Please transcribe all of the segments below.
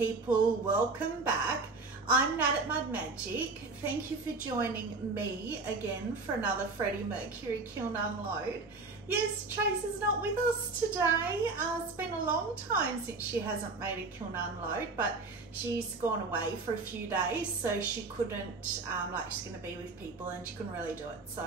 people, welcome back. I'm Nat at Mud Magic. Thank you for joining me again for another Freddie Mercury kiln unload. Yes, Tracy's not with us today. It's been a long time since she hasn't made a kiln unload, but she's gone away for a few days, so she couldn't, she's going to be with people and she couldn't really do it. So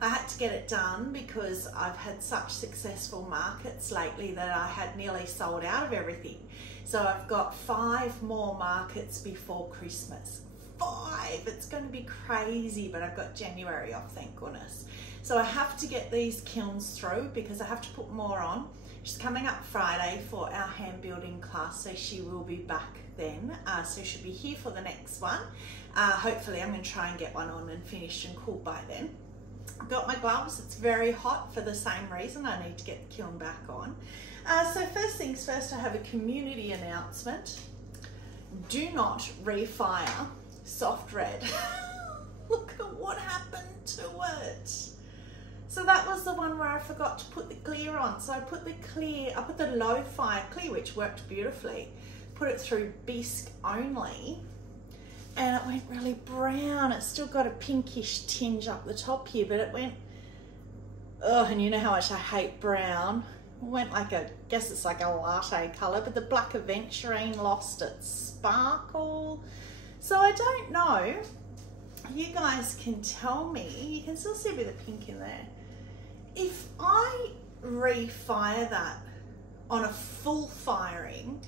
I had to get it done because I've had such successful markets lately that I had nearly sold out of everything. So I've got 5 more markets before Christmas. 5! It's going to be crazy, but I've got January off, thank goodness. So I have to get these kilns through because I have to put more on. She's coming up Friday for our hand building class, so she will be back then. So she'll be here for the next one. Hopefully I'm going to try and get one on and finished and cool by then. I've got my gloves. It's very hot for the same reason. I need to get the kiln back on. So first things first, I have a community announcement. Do not refire soft red. Look at what happened to it. So that was the one where I forgot to put the clear on. So I put the low fire clear, which worked beautifully. Put it through bisque only, and it went really brown. It's still got a pinkish tinge up the top here, but it went, oh, and you know how much I hate brown. It went like I guess it's like a latte color, but the black aventurine lost its sparkle. So I don't know. You guys can tell me. You can still see a bit of pink in there. If I refire that on a full firing,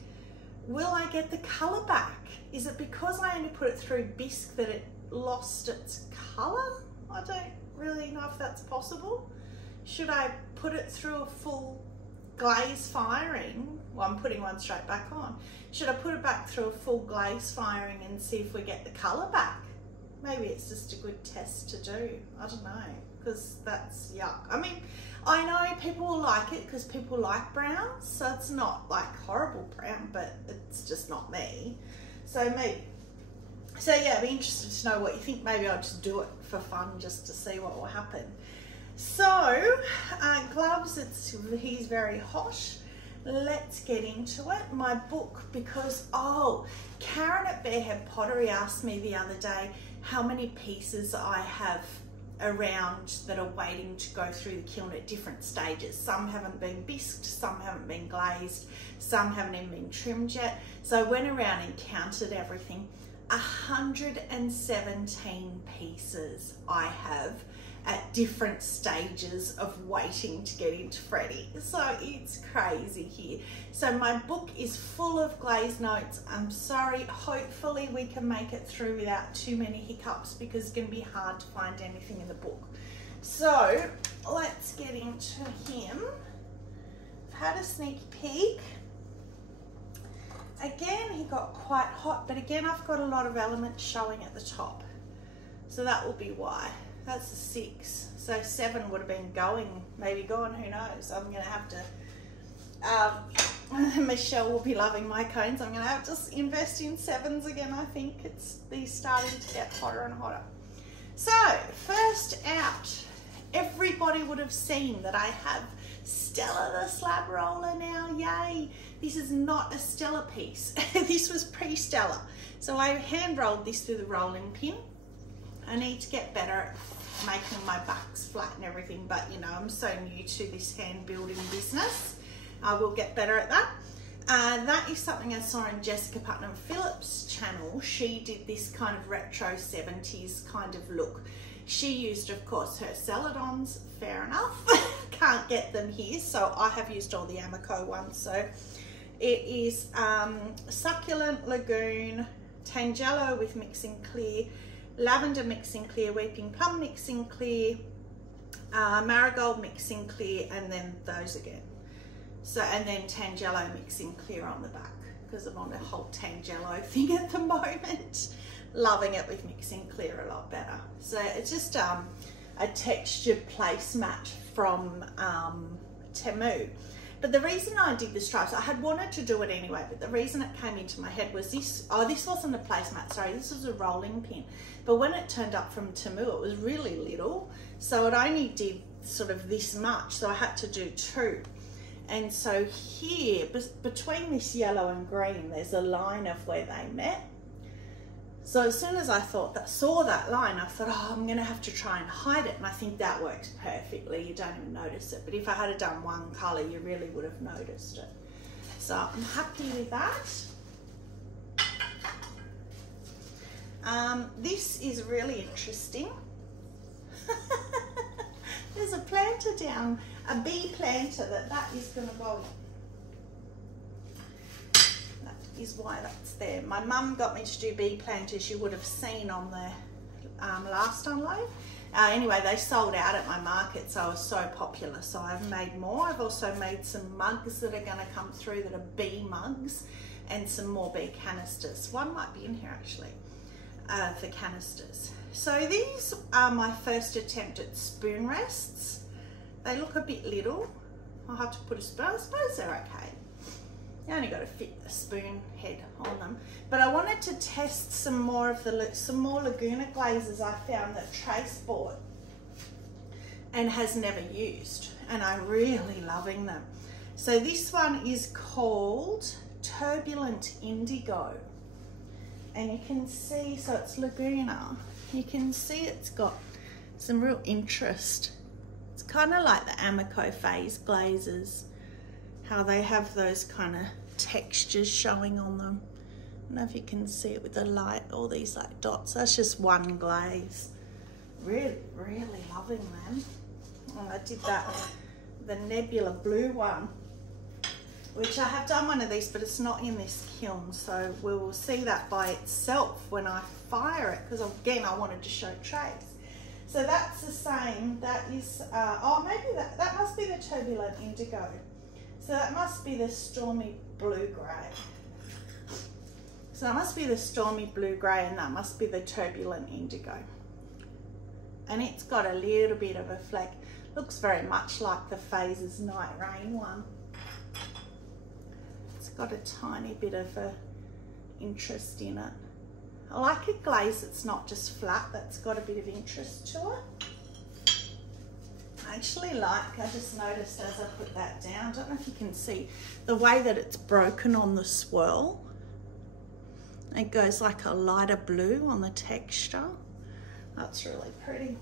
will I get the color back? Is it because I only put it through bisque that it lost its color? I don't really know if that's possible. Should I put it through a full glaze firing? Well, I'm putting one straight back on. Should I put it back through a full glaze firing and see if we get the color back? Maybe it's just a good test to do. I don't know, because that's yuck. I mean, I know people will like it because people like browns, so it's not like horrible brown, but it's just not me. So yeah, I'd be interested to know what you think. Maybe I'll just do it for fun just to see what will happen. So, gloves, he's very hot. Let's get into it. My book, because, Karen at Barehead Pottery asked me the other day how many pieces I have around that are waiting to go through the kiln at different stages. Some haven't been bisqued, some haven't been glazed, some haven't even been trimmed yet. So I went around and counted everything. 117 pieces I have at different stages of waiting to get into Freddie. So it's crazy here. So my book is full of glaze notes. I'm sorry, hopefully we can make it through without too many hiccups because it's gonna be hard to find anything in the book. So let's get into him. I've had a sneak peek. Again, he got quite hot, but again, I've got a lot of elements showing at the top. So that will be why. That's a 6. So 7 would have been going, maybe gone, who knows. I'm gonna have to, Michelle will be loving my cones. I'm gonna have to invest in 7s again. I think these starting to get hotter and hotter. So first out, everybody would have seen that I have Stella the slab roller now, yay. This is not a Stella piece. This was pre-Stella. So I hand rolled this through the rolling pin. I need to get better at making my backs flat and everything, but you know, I'm so new to this hand building business. I will get better at that. That is something I saw on Jessica Putnam Phillips' channel. She did this kind of retro 70s kind of look. She used, of course, her celadons, fair enough. Can't get them here, so I have used all the Amaco ones. So it is Succulent Lagoon, Tangelo with mixing clear, Lavender mixing clear, Weeping Plum mixing clear, Marigold mixing clear, and then those again. So, and then Tangelo mixing clear on the back, because I'm on the whole Tangelo thing at the moment. Loving it with mixing clear a lot better. So it's just a textured placemat from Temu. But the reason I did the stripes, I had wanted to do it anyway, but the reason it came into my head was this, this wasn't a placemat, sorry, this was a rolling pin. But when it turned up from Temu, it was really little. So it only did sort of this much, so I had to do 2. And so here, between this yellow and green, there's a line of where they met. So as soon as I saw that line, I thought, oh, I'm going to have to try and hide it. And I think that worked perfectly. You don't even notice it. But if I had done one colour, you really would have noticed it. So I'm happy with that. This is really interesting. There's a planter down, a bee planter that is going to go in. That is why that's there. My mum got me to do bee planters, you would have seen on the last unload. Anyway, they sold out at my market, so I was so popular. So I've made more. I've also made some mugs that are going to come through that are bee mugs, and some more bee canisters. One might be in here actually, for canisters. So these are my first attempt at spoon rests. They look a bit little. I'll have to put a spoon. I suppose they're okay. You only got to fit the spoon head on them. But I wanted to test some more of some more Laguna glazes I found that Trace bought and has never used, and I'm really loving them. So this one is called Turbulent Indigo, and you can see, so it's Laguna. You can see it's got some real interest. It's kind of like the Amaco phase glazes, how they have those kind of textures showing on them. I don't know if you can see it with the light, all these like dots. That's just one glaze. Really, really loving them. And I did that, the Nebula blue one, which I have done one of these, but it's not in this kiln, so we will see that by itself when I fire it, because again I wanted to show Trace. So that's the same. That is oh, maybe that must be the Turbulent Indigo. So that must be the Stormy Blue Grey. So that must be the Stormy Blue Grey, and that must be the Turbulent Indigo. And it's got a little bit of a fleck. Looks very much like the Phases Night Rain one. Got a tiny bit of a interest in it. I like a glaze that's not just flat, that's got a bit of interest to it. I actually like, I just noticed as I put that down, I don't know if you can see the way that it's broken on the swirl. It goes like a lighter blue on the texture. That's really pretty.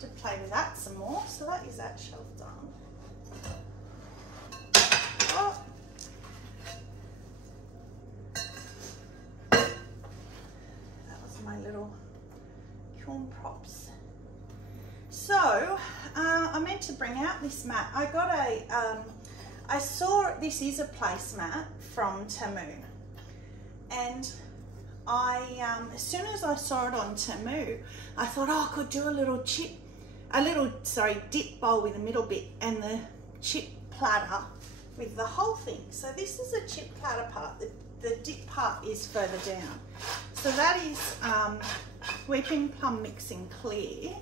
To play with that some more, so that is that shelf done. Oh. My little kiln props. So I meant to bring out this mat. I got I saw this is a placemat from Temu, and as soon as I saw it on Temu, I thought, oh, I could do a little dip bowl with the middle bit and the chip platter with the whole thing. So this is a chip platter part. The dip part is further down. So that is Weeping Plum Mixing Clear,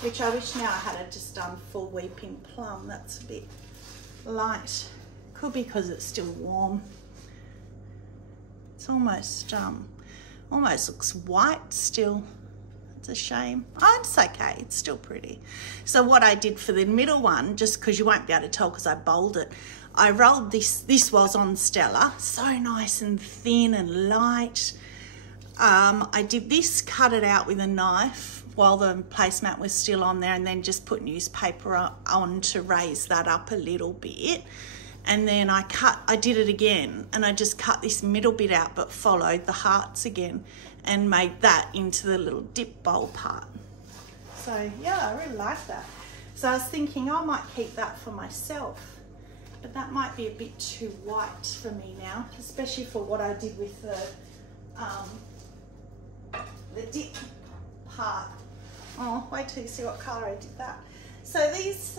which I wish now I had just done full Weeping Plum. That's a bit light. Could be because it's still warm. It's almost looks white still. It's a shame. Oh, it's okay, it's still pretty. So what I did for the middle one, just because you won't be able to tell because I bowled it, I rolled this was on Stella, so nice and thin and light. I did this, cut it out with a knife while the placemat was still on there, and then just put newspaper on to raise that up a little bit. And then I did it again, and I just cut this middle bit out but followed the hearts again and made that into the little dip bowl part. So yeah, I really like that. So I was thinking I might keep that for myself. But that might be a bit too white for me now, especially for what I did with the dip part. Oh, wait till you see what colour I did that. So these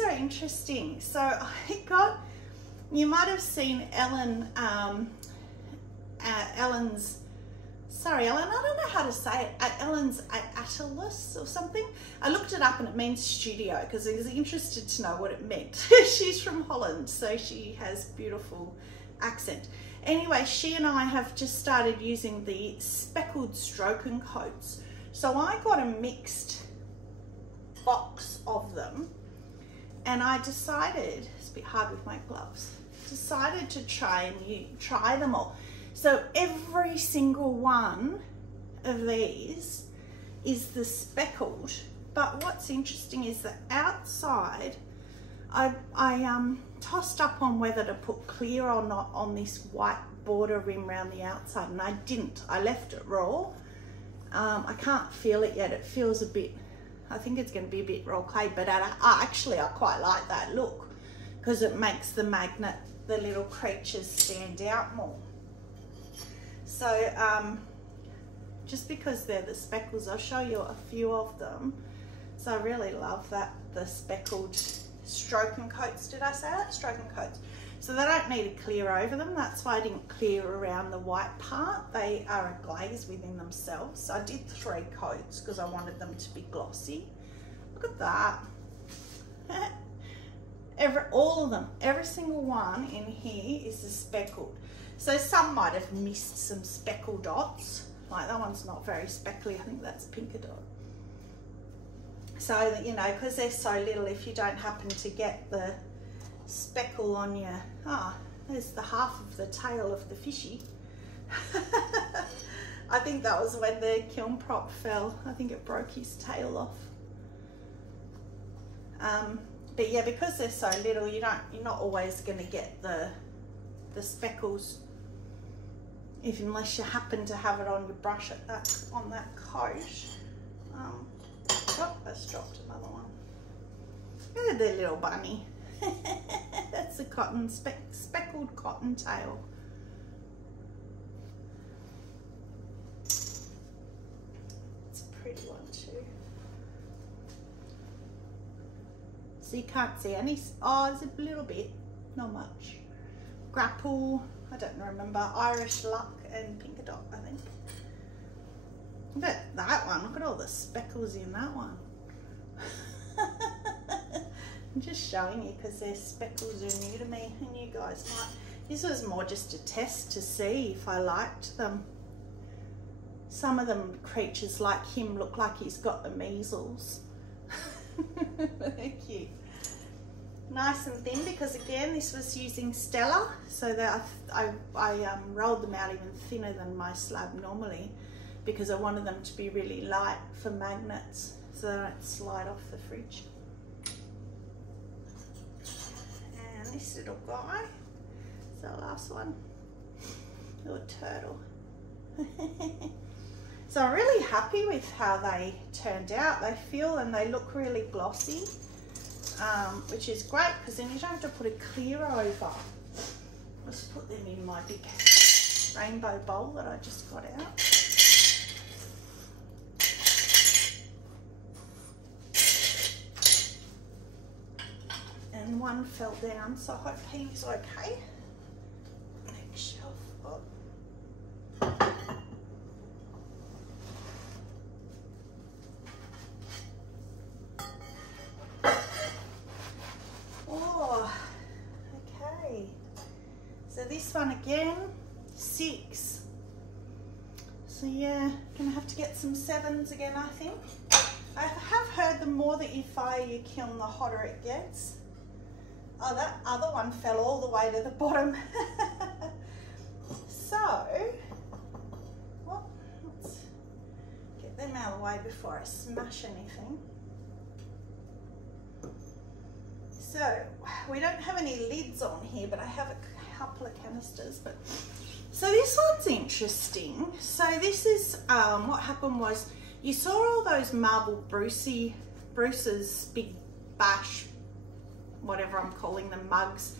are interesting. So I got, you might have seen Ellen, sorry Ellen, I don't know how to say it, Ellen's Atlas or something. I looked it up and it means studio because I was interested to know what it meant. She's from Holland, so she has beautiful accent. Anyway, she and I have just started using the speckled stroke and coats. So I got a mixed box of them, And I decided, it's a bit hard with my gloves, decided to try them all. So every single one of these is the speckled, but what's interesting is the outside, I tossed up on whether to put clear or not on this white border rim around the outside, and I didn't. I left it raw. I can't feel it yet. It feels a bit, I think it's going to be a bit raw clay, but actually I quite like that look because it makes the magnet, the little creatures, stand out more. So just because they're the speckles, I'll show you a few of them. So I really love that, the speckled stroking coats. Did I say that? Stroking coats. So they don't need a clear over them. That's why I didn't clear around the white part. They are a glaze within themselves. So I did 3 coats because I wanted them to be glossy. Look at that. All of them, every single one in here is a speckled. So some might have missed some speckle dots. Like that one's not very speckly. I think that's pinker dot. So that, you know, because they're so little, if you don't happen to get the speckle on your, there's the half of the tail of the fishy. I think that was when the kiln prop fell. I think it broke his tail off. But yeah, because they're so little, you're not always going to get the speckles, unless you happen to have it on your brush on that coat. Oh, that's dropped another one. Look at the little bunny. That's the cotton speckled cotton tail. It's a pretty one too. So you can't see any. Oh, there's a little bit, not much. Grapple. I don't remember. Irish Luck and Pinker Dot, I think. Look at that one. Look at all the speckles in that one. I'm just showing you because their speckles are new to me, and you guys might. This was more just a test to see if I liked them. Some of them creatures like him look like he's got the measles. They're cute. Nice and thin because again this was using Stella, so that I rolled them out even thinner than my slab normally because I wanted them to be really light for magnets so they don't slide off the fridge. And this little guy is the last one, little turtle. So I'm really happy with how they turned out. They feel and they look really glossy. Which is great because then you don't have to put a clear over. Let's put them in my big rainbow bowl that I just got out. And one fell down, so I hope he's okay. Next shelf. Oh. So this one again, 6. So yeah, gonna have to get some 7s again, I think. I have heard the more that you fire your kiln, the hotter it gets. Oh, that other one fell all the way to the bottom. So, well, let's get them out of the way before I smash anything. So, we don't have any lids on here, but I have a couple of canisters. But so this one's interesting. So this is what happened was you saw all those marble Bruce's big bash, whatever I'm calling them, mugs,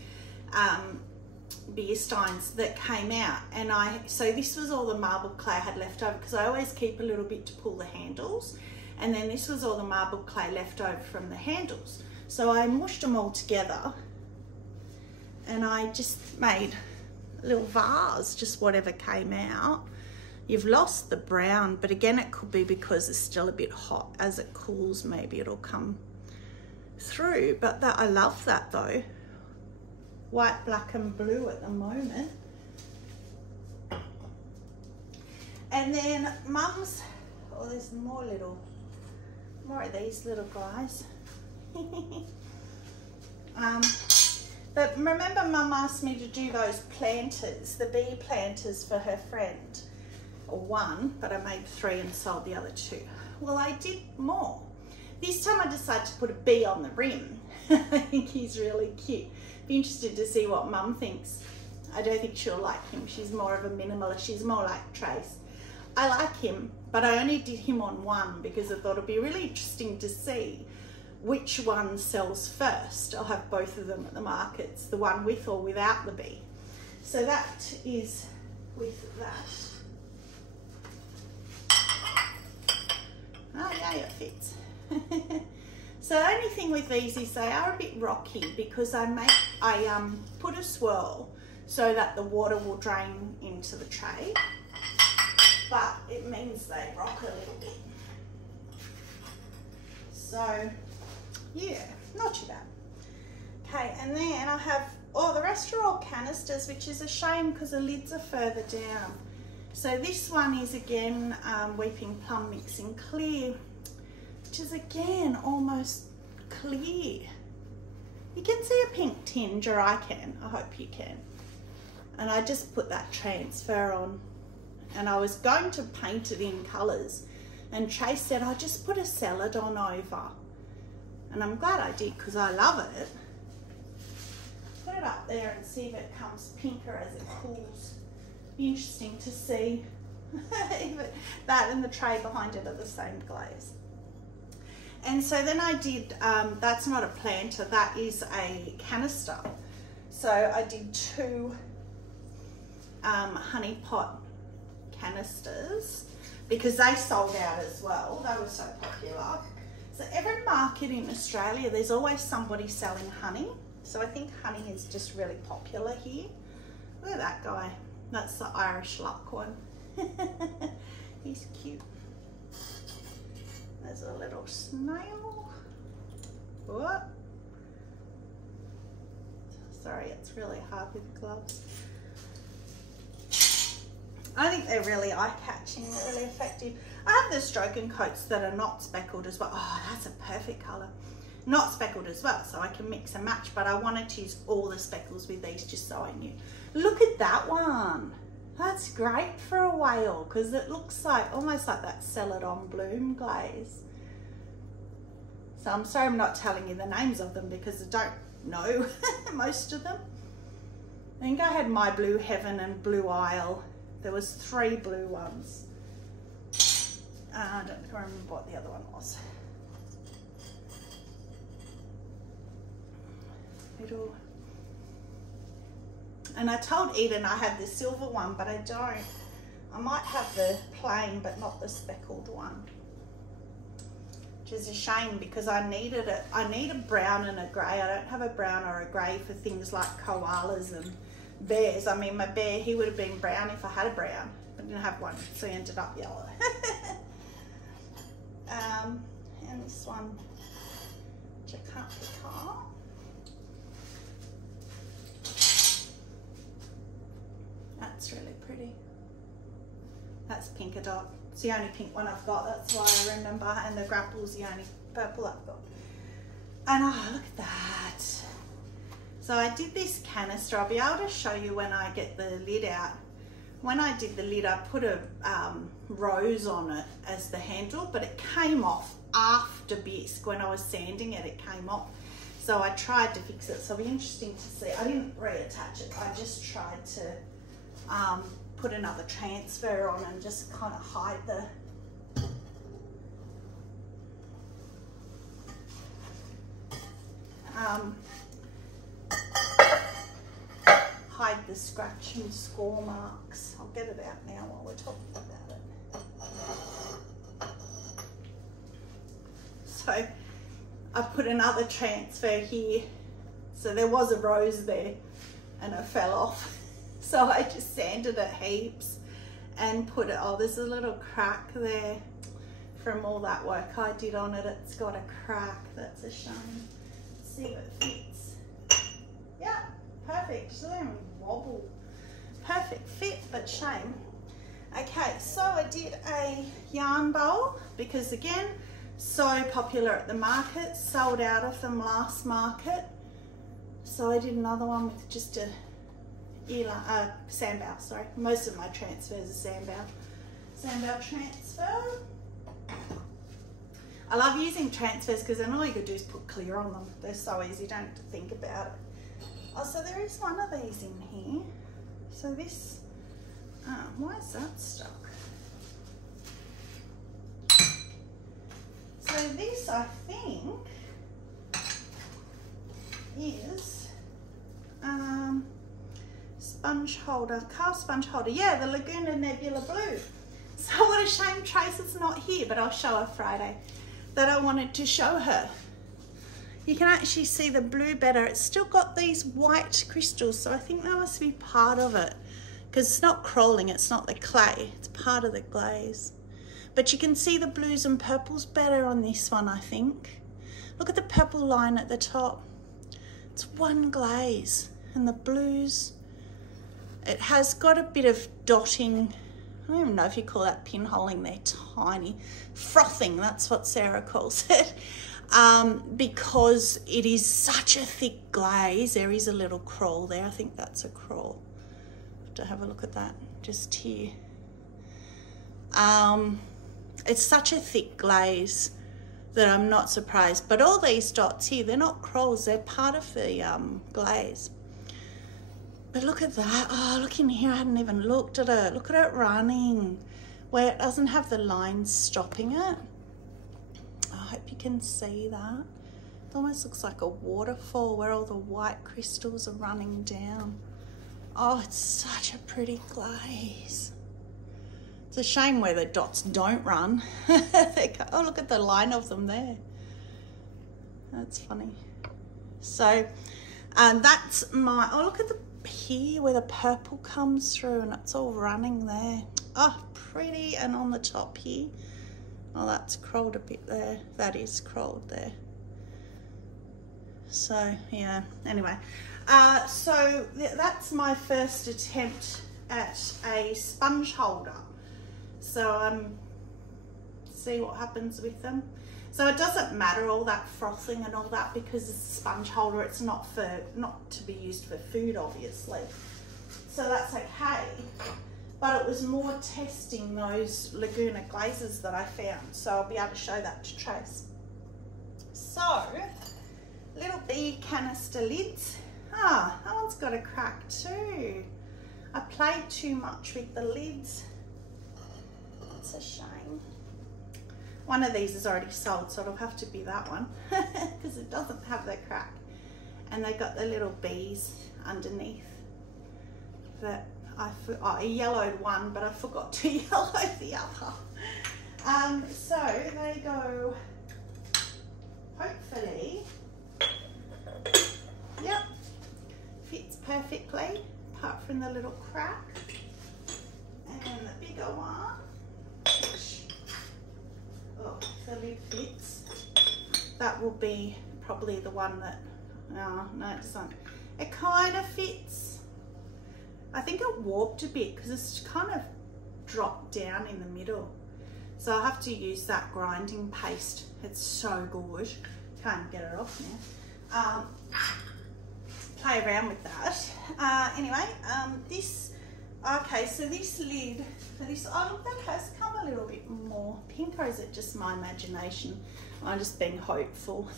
beer steins that came out, and so this was all the marble clay I had left over because I always keep a little bit to pull the handles, and then this was all the marble clay left over from the handles. So I mushed them all together and I just made a little vase, just whatever came out. You've lost the brown, but again, it could be because it's still a bit hot. As it cools, maybe it'll come through, but I love that though. White, black and blue at the moment. And then Mum's, oh, there's more of these little guys. But remember Mum asked me to do those planters, the bee planters for her friend. Or one, but I made 3 and sold the other 2. Well, I did more. This time I decided to put a bee on the rim. I think he's really cute. Be interested to see what Mum thinks. I don't think she'll like him. She's more of a minimalist. She's more like Trace. I like him, but I only did him on one because I thought it'd be really interesting to see which one sells first. I'll have both of them at the markets, the one with or without the bee. So that is with that. Oh yeah, it fits. So the only thing with these is they are a bit rocky because I put a swirl so that the water will drain into the tray, but it means they rock a little bit. So yeah, not too bad. Okay, and then I have, the rest are all canisters, which is a shame because the lids are further down. So this one is again Weeping Plum Mixing Clear, which is again almost clear. You can see a pink tinge, or I can, I hope you can. And I just put that transfer on, and I was going to paint it in colours, and Trace said, I'll just put a Celadon over. And I'm glad I did because I love it. Put it up there and see if it comes pinker as it cools. Be interesting to see if that and the tray behind it are the same glaze. And so then I did, that's not a planter, that is a canister. So I did 2 honey pot canisters because they sold out as well. They were so popular. So every market in Australia, there's always somebody selling honey. So I think honey is just really popular here. Look at that guy. That's the Irish luck one. He's cute. There's a little snail. Whoop. Sorry, it's really hard with gloves. I think they're really eye-catching, they're really effective. I have the stroke and coats that are not speckled as well. Oh, that's a perfect colour. Not speckled as well, so I can mix and match, but I wanted to use all the speckles with these just so I knew. Look at that one. That's great for a whale because it looks like almost like that Celadon Bloom glaze. So I'm sorry I'm not telling you the names of them because I don't know most of them. I think I had My Blue Heaven and Blue Isle. There was 3 blue ones. I don't remember what the other one was. And I told Eden I had the silver one, but I don't. I might have the plain, but not the speckled one. Which is a shame because I needed it. I need a brown and a grey. I don't have a brown or a grey for things like koalas and bears. I mean, my bear, he would have been brown if I had a brown, but I didn't have one, so he ended up yellow. And this one, which I can't pick up. That's really pretty. That's Pinker Dot. It's the only pink one I've got, that's why I remember, and the grapple's the only purple I've got. And oh, look at that. So I did this canister. I'll be able to show you when I get the lid out. When I did the lid, I put a rose on it as the handle, but it came off after bisque. When I was sanding it, it came off. So I tried to fix it. So it'll be interesting to see. I didn't reattach it. I just tried to put another transfer on and just kind of hide the hide the scratch and score marks. I'll get it out now while we're talking about it. So I put another transfer here. So there was a rose there and it fell off. So I just sanded it heaps and put it, oh, there's a little crack there from all that work I did on it. It's got a crack, that's a shame. Let's see if it fits. Yeah, perfect, so they don't wobble. Perfect fit, but shame. Okay, so I did a yarn bowl because again, so popular at the market, sold out of them last market. So I did another one with just a sandbow, sorry. Most of my transfers are sandbow transfer. I love using transfers because then all you could do is put clear on them. They're so easy, don't have to think about it. Oh, so there is one of these in here. So this, why is that stuck? So this, I think, is sponge holder, car sponge holder. Yeah, the Laguna Nebula Blue. So what a shame Trace is not here, but I'll show her Friday. That I wanted to show her. You can actually see the blue better. It's still got these white crystals, so I think that must be part of it, because it's not crawling, it's not the clay, it's part of the glaze. But you can see the blues and purples better on this one, I think. Look at the purple line at the top. It's one glaze, and the blues, it has got a bit of dotting. I don't even know if you call that pinholing, they're tiny. Frothing, that's what Sarah calls it. Because it is such a thick glaze. There is a little crawl there. I think that's a crawl. To have a look at that, just here. It's such a thick glaze that I'm not surprised. But all these dots here, they're not crawls, they're part of the glaze. But look at that. Oh, look in here. I hadn't even looked at it. Look at it running where it doesn't have the lines stopping it. I hope you can see that. It almost looks like a waterfall where all the white crystals are running down. Oh, it's such a pretty glaze. It's a shame where the dots don't run. Oh, look at the line of them there. That's funny. So that's my, oh, look at the here where the purple comes through and it's all running there. Oh, pretty. And on the top here, oh, that's crawled a bit there. That is crawled there. So yeah, anyway, so that's my first attempt at a sponge holder. So see what happens with them. So it doesn't matter all that frothing and all that, because it's a sponge holder. It's not to be used for food, obviously. So that's okay. But it was more testing those Laguna glazes that I found. So I'll be able to show that to Trace. So, little bead canister lids. Ah, that one's got a crack too. I played too much with the lids. It's a shame. One of these is already sold, so it'll have to be that one because it doesn't have the crack. And they got the little bees underneath that I yellowed one, but I forgot to yellow the other. So they go, hopefully, yep, fits perfectly, apart from the little crack. And the bigger one, oh, the lid fits. That will be probably the one that, no, it doesn't. It kind of fits. I think it warped a bit because it's kind of dropped down in the middle. So I'll have to use that grinding paste. It's so good. Can't get it off now. Play around with that. Anyway, this, okay, so this lid, oh look, that has come a little bit more pink, or is it just my imagination? I'm just being hopeful.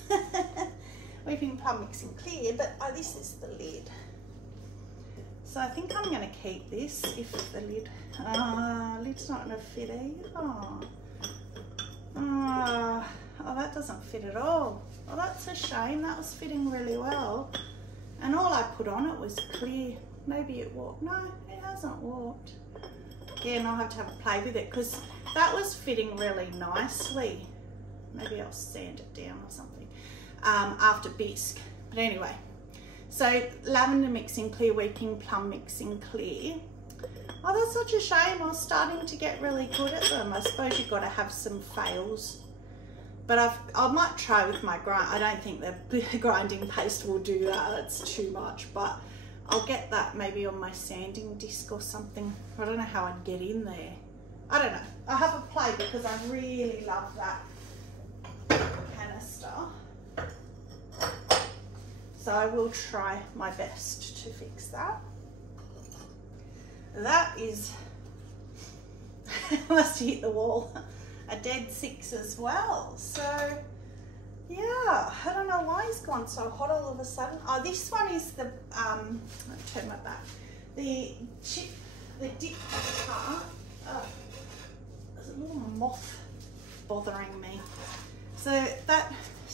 We've been plum mixing clear, but this is the lid. So I think I'm going to keep this if the lid, lid's not going to fit either. Oh, that doesn't fit at all. Well, that's a shame. That was fitting really well. And all I put on it was clear. Maybe it warped. No, it hasn't warped. Again, I'll have to have a play with it because that was fitting really nicely. Maybe I'll sand it down or something after bisque. But anyway, so lavender mixing clear, weeping plum mixing clear. Oh, that's such a shame. I was starting to get really good at them. I suppose you've got to have some fails. But I might try with my grind. I don't think the grinding paste will do that. It's too much. But I'll get that maybe on my sanding disc or something. I don't know how I'd get in there. I don't know. I'll have a play because I really love that canister. So I will try my best to fix that. That is, must have hit the wall, a dead 6 as well. So yeah, I don't know why it's gone so hot all of a sudden. Oh, this one is the, let me turn my back. The dip part. Oh, there's a little moth bothering me. So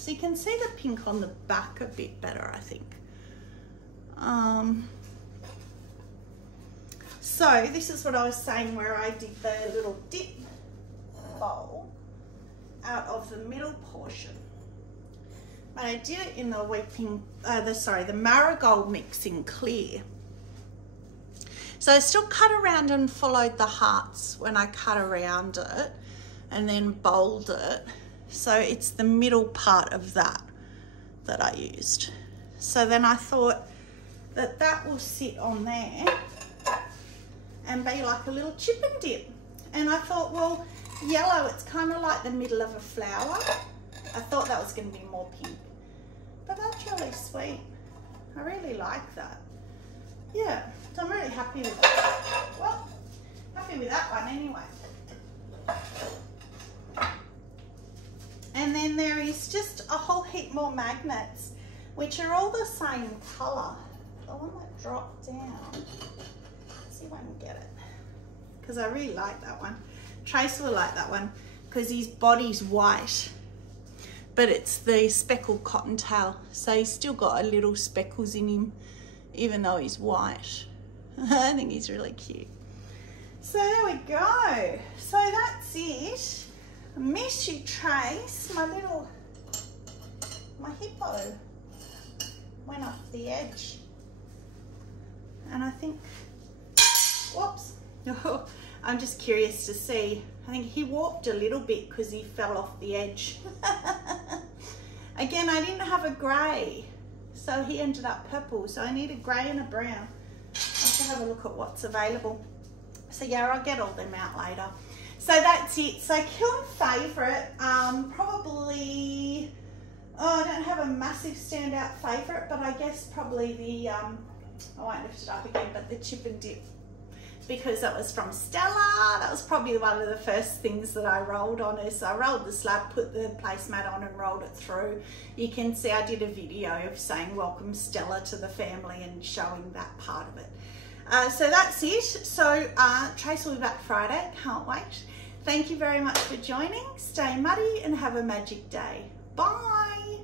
you can see the pink on the back a bit better, I think. So this is what I was saying, where I did the little dip bowl out of the middle portion. But I did it in the the marigold mix in clear. So I still cut around and followed the hearts when I cut around it and then bowled it. So it's the middle part of that I used. So then I thought that will sit on there and be like a little chip and dip. And I thought, well, yellow, it's kind of like the middle of a flower. I thought that was going to be more pink. But that's really sweet. I really like that. Yeah, so I'm really happy with that. Well, happy with that one anyway. And then there is just a whole heap more magnets, which are all the same colour. The one that dropped down, let's see if I can get it, because I really like that one. Trace will like that one because his body's white, but it's the speckled cottontail, so he's still got a little speckles in him even though he's white. I think he's really cute. So there we go. So that's it. I miss you, Trace. My hippo went off the edge. And I think, whoops. I'm just curious to see. I think he warped a little bit because he fell off the edge. Again, I didn't have a grey, so he ended up purple. So I need a grey and a brown. I'll have to have a look at what's available. So yeah, I'll get all them out later. So that's it. So kiln favourite, probably, I don't have a massive standout favourite, but I guess probably the, I won't lift it up again, but the chip and dip, because that was from Stella. That was probably one of the first things that I rolled on her. So I rolled the slab, put the placemat on and rolled it through. You can see I did a video of saying welcome Stella to the family and showing that part of it. So that's it. So Trace will be back Friday. Can't wait. Thank you very much for joining. Stay muddy and have a magic day. Bye.